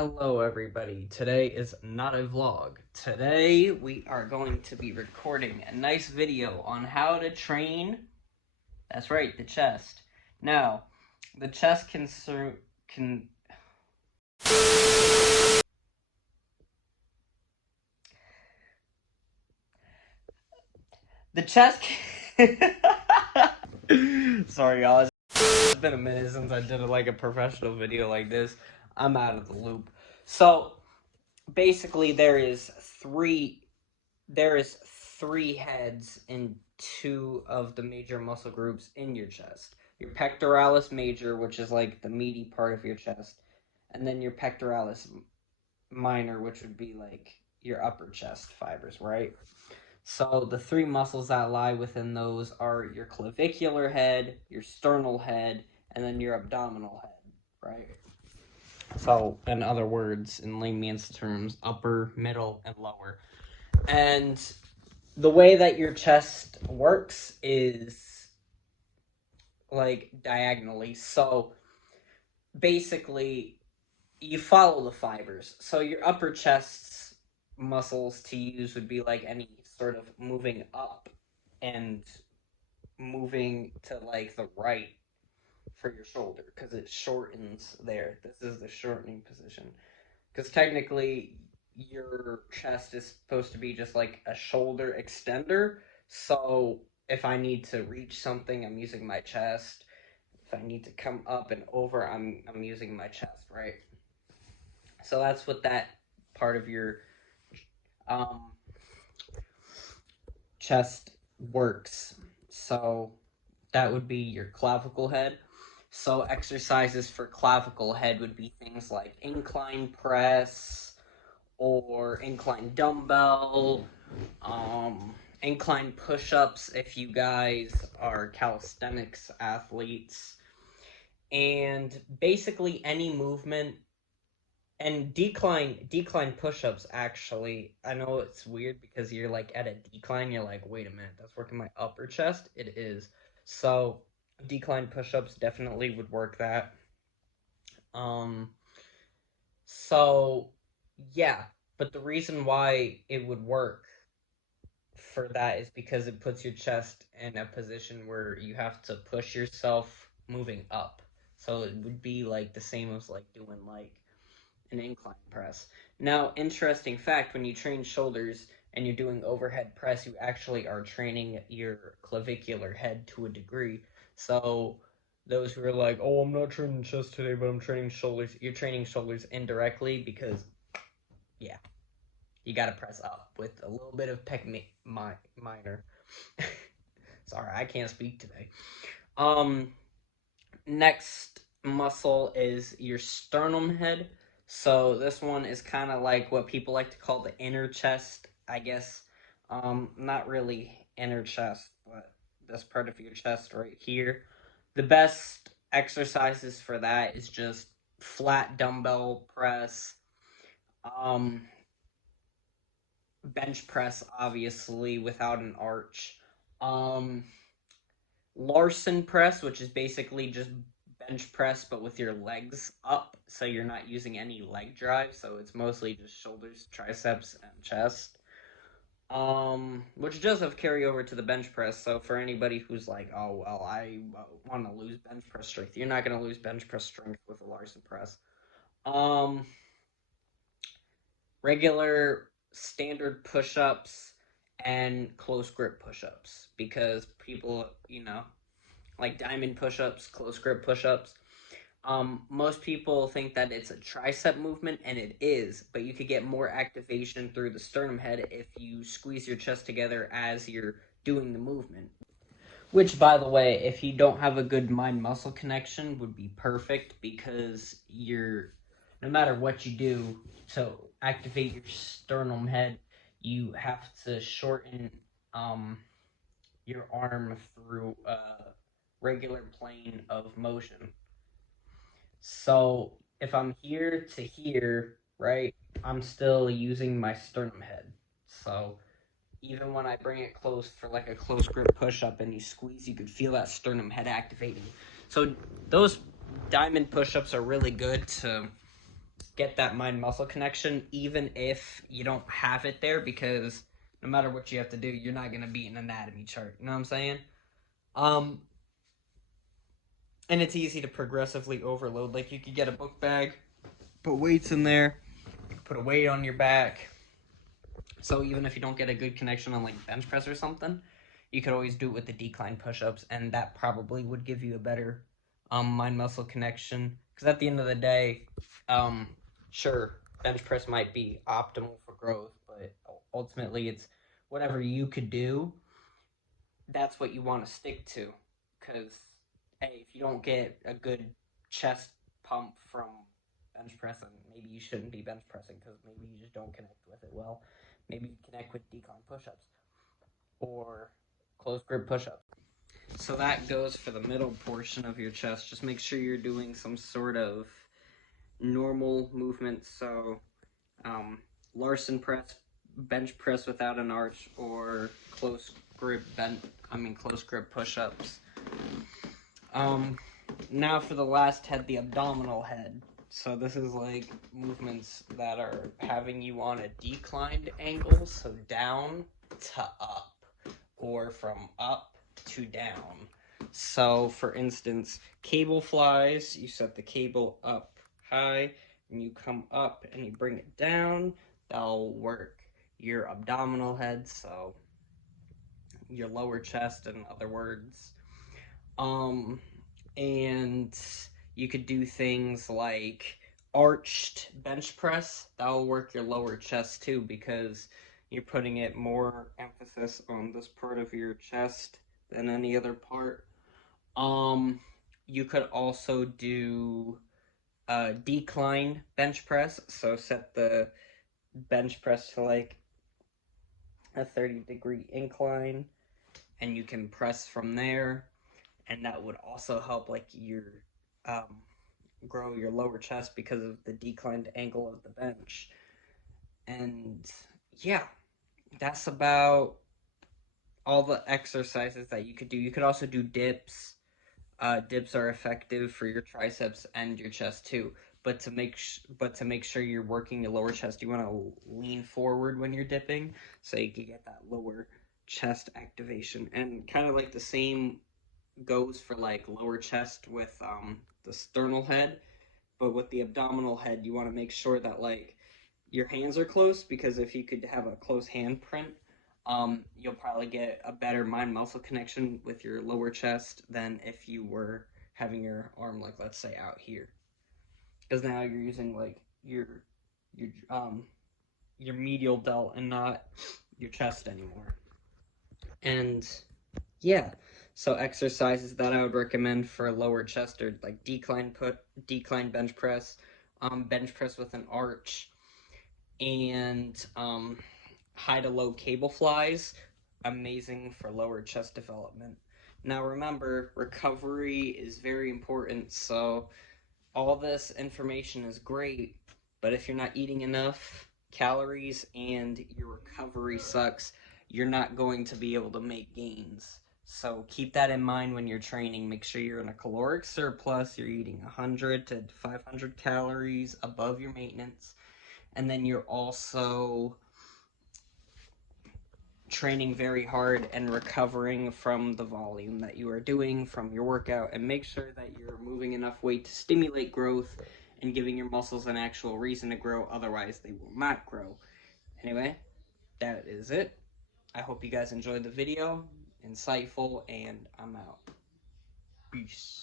Hello everybody, today is not a vlog. Today we are going to be recording a nice video on how to train, that's right, the chest. Now, the chest can the chest Sorry y'all, it's been a minute since I did like a professional video like this. I'm out of the loop. So, basically there is three heads in two of the major muscle groups in your chest. Your pectoralis major, which is like the meaty part of your chest, and then your pectoralis minor, which would be like your upper chest fibers, right? So the three muscles that lie within those are your clavicular head, your sternal head, and then your abdominal head, right? So, in other words, in layman's terms, upper, middle, and lower. And the way that your chest works is like diagonally. So basically, you follow the fibers. So your upper chest's muscles to use would be like any sort of moving up and moving to like the right for your shoulder because it shortens there. This is the shortening position. Because technically, your chest is supposed to be just like a shoulder extender. So if I need to reach something, I'm using my chest. If I need to come up and over, I'm using my chest, right? So that's what that part of your um, chest works. So that would be your clavicle head. So exercises for clavicle head would be things like incline press, or incline dumbbell, incline push-ups if you guys are calisthenics athletes, and basically any movement. And decline push-ups, actually, I know it's weird because you're like at a decline, you're like, wait a minute, that's working my upper chest. It is. So decline push-ups definitely would work that. um so yeah, but the reason why it would work for that is because it puts your chest in a position where you have to push yourself moving up. So it would be like the same as like doing like an incline press. Now, interesting fact, when you train shoulders and you're doing overhead press, you actually are training your clavicular head to a degree. So those who are like, "Oh, I'm not training chest today, but I'm training shoulders," you're training shoulders indirectly because yeah, you got to press up with a little bit of minor. Sorry, I can't speak today. Um, Next muscle is your sternum head. So this one is kind of like what people like to call the inner chest, I guess. Not really inner chest, but this part of your chest right here. The best exercises for that is just flat dumbbell press, um, bench press, obviously, without an arch. Um, Larson press, which is basically just bench press but with your legs up, so you're not using any leg drive, so it's mostly just shoulders, triceps, and chest. Which does have carryover to the bench press. So for anybody who's like, oh well, I want to lose bench press strength, you're not gonna lose bench press strength with a Larson press. Um, Regular standard push-ups and close grip push-ups because people, like diamond push-ups, close grip push-ups. Most people think that it's a tricep movement, and it is, but you could get more activation through the sternum head if you squeeze your chest together as you're doing the movement. Which, by the way, if you don't have a good mind-muscle connection, would be perfect because no matter what you do to activate your sternum head, you have to shorten um, your arm through a regular plane of motion. So if I'm here to here, right, I'm still using my sternum head. So even when I bring it close for like a close grip push up and you squeeze, you could feel that sternum head activating. So those diamond push ups are really good to get that mind muscle connection, even if you don't have it there, because no matter what you have to do, you're not going to beat an anatomy chart. You know what I'm saying? Um, and it's easy to progressively overload. Like, you could get a book bag, put weights in there, put a weight on your back. So even if you don't get a good connection on like bench press or something, you could always do it with the decline push-ups, and that probably would give you a better mind muscle connection. Because at the end of the day, um, sure, bench press might be optimal for growth, but ultimately it's whatever you could do. That's what you want to stick to. Because hey, if you don't get a good chest pump from bench pressing, maybe you shouldn't be bench pressing because maybe you just don't connect with it well. Maybe you connect with decline push-ups or close grip push-ups. So that goes for the middle portion of your chest. Just make sure you're doing some sort of normal movement. So Larson press, bench press without an arch, or close grip close grip push-ups. Now for the last head, the abdominal head. So this is like movements that are having you on a declined angle, so down to up, or from up to down. So for instance, cable flies, you set the cable up high, and you come up and you bring it down. That'll work your abdominal head, so your lower chest, in other words. And you could do things like arched bench press. That'll work your lower chest too, because you're putting it more emphasis on this part of your chest than any other part. You could also do decline bench press. So set the bench press to like a 30-degree incline, and you can press from there, and that would also help like your grow your lower chest because of the declined angle of the bench. And yeah, that's about all the exercises that you could do. You could also do dips. Dips are effective for your triceps and your chest too. But to make sure you're working your lower chest, you want to lean forward when you're dipping, so you can get that lower chest activation. And kind of like the same goes for like lower chest with the sternal head, but with the abdominal head, you want to make sure that like your hands are close, because if you could have a close hand print, you'll probably get a better mind muscle connection with your lower chest than if you were having your arm like, let's say, out here, because now you're using like your your medial delt and not your chest anymore. And yeah, so exercises that I would recommend for lower chest are like decline bench press, bench press with an arch, and high to low cable flies, amazing for lower chest development. Now remember, recovery is very important, so all this information is great, but if you're not eating enough calories and your recovery sucks, you're not going to be able to make gains. So keep that in mind when you're training. Make sure you're in a caloric surplus, you're eating 100 to 500 calories above your maintenance, and then you're also training very hard and recovering from the volume that you are doing from your workout, and make sure that you're moving enough weight to stimulate growth and giving your muscles an actual reason to grow, otherwise they will not grow. Anyway, that is it. I hope you guys enjoyed the video, insightful, and I'm out. Peace.